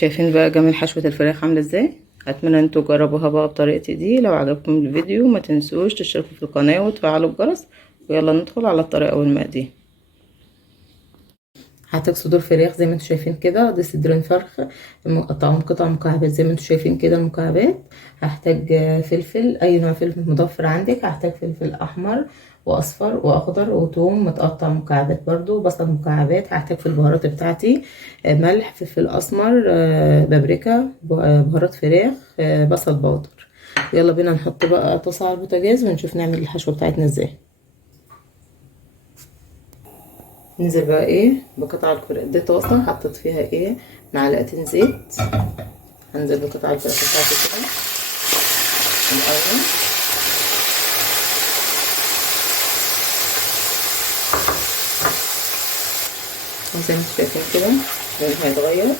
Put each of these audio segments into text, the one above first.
شايفين بقى جمال حشوة الفراخ عاملة ازاي؟ اتمنى ان انتوا تجربوها بقى بطريقتي دي. لو عجبكم الفيديو ما تنسوش تشتركوا في القناة وتفعلوا الجرس. ويلا ندخل على الطريقة والمقادير. هحتاج صدور فراخ زي ما انتوا شايفين كده، دي صدرين فرخ مقطعهم قطع مكعبات زي ما انتوا شايفين كده المكعبات. هحتاج فلفل، اي نوع فلفل مضفر عندك. هحتاج فلفل احمر واصفر واخضر وثوم متقطع مكعبات برضو، بصل مكعبات. هحتاج في البهارات بتاعتي ملح، فلفل اسمر، بابريكا، بهارات فراخ، بصل بودر. يلا بينا نحط بقى طاسه على البوتاجاز ونشوف نعمل الحشوه بتاعتنا ازاي. ننزل بقى ايه بقطع الفراخ دي. طاسه حطيت فيها ايه معلقتين زيت. هنزل بقطع الفراخ بتاعتي كده الاول. وزي ما انتم شايفين كده لونها هيتغير.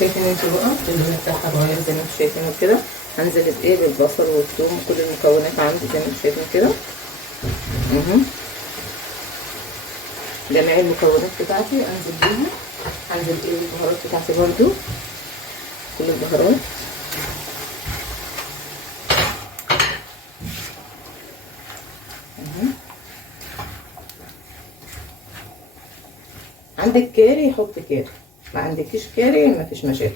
شايفين انتوا بقى اللون بتاعها اتغير زي ما انتم شايفينه كده. هنزل بايه بالبصل والثوم وكل المكونات عندي زي ما انتم شايفين كده. جميع المكونات بتاعتي انزل بيها. هنزل ايه بالبهارات بتاعتي برضو، كل البهارات. عندك كاري حط كاري، ما عندكيش كاري ما فيش مشاكل.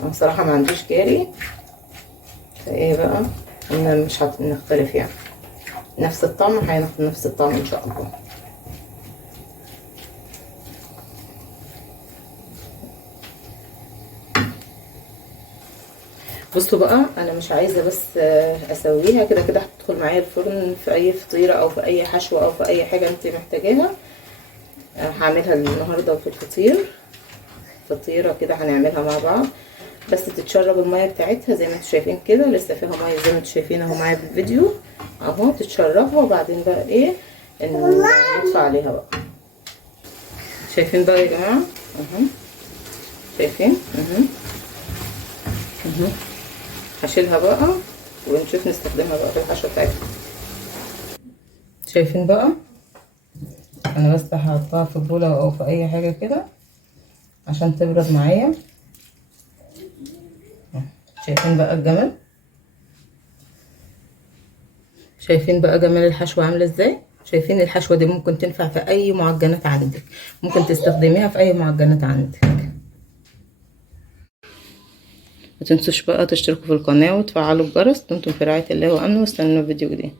انا بصراحه ما عنديش كاري، فايه بقى مش هنختلف يعني. نفس الطعم هينفذ نفس الطعم ان شاء الله. بصوا بقى انا مش عايزه بس اسويها كده كده، هتدخل معايا الفرن في اي فطيره او في اي حشوه او في اي حاجه انت محتاجاها. هعملها النهارده في الفطير، فطيره كده هنعملها مع بعض. بس تتشرب الميه بتاعتها زي ما انتم شايفين كده، لسه فيها ميه زي ما انتم شايفين اهو معايا في الفيديو اهو. تتشربها وبعدين بقى ايه نطفي عليها بقى. شايفين بقى يا جماعه اهو، شايفين هشيلها بقى ونشوف نستخدمها بقى في الحشوه بتاعتها. شايفين بقى انا بس هحطها في بوله او في اي حاجه كده عشان تبرد معايا. شايفين بقى الجمال، شايفين بقى جمال الحشوه عامله ازاي. شايفين الحشوه دي ممكن تنفع في اي معجنات عندك، ممكن تستخدميها في اي معجنات عندك. ما تنسوش بقى تشتركوا في القناه وتفعلوا الجرس. دمتم في رعايه الله وامنه، واستنوا فيديو جديد.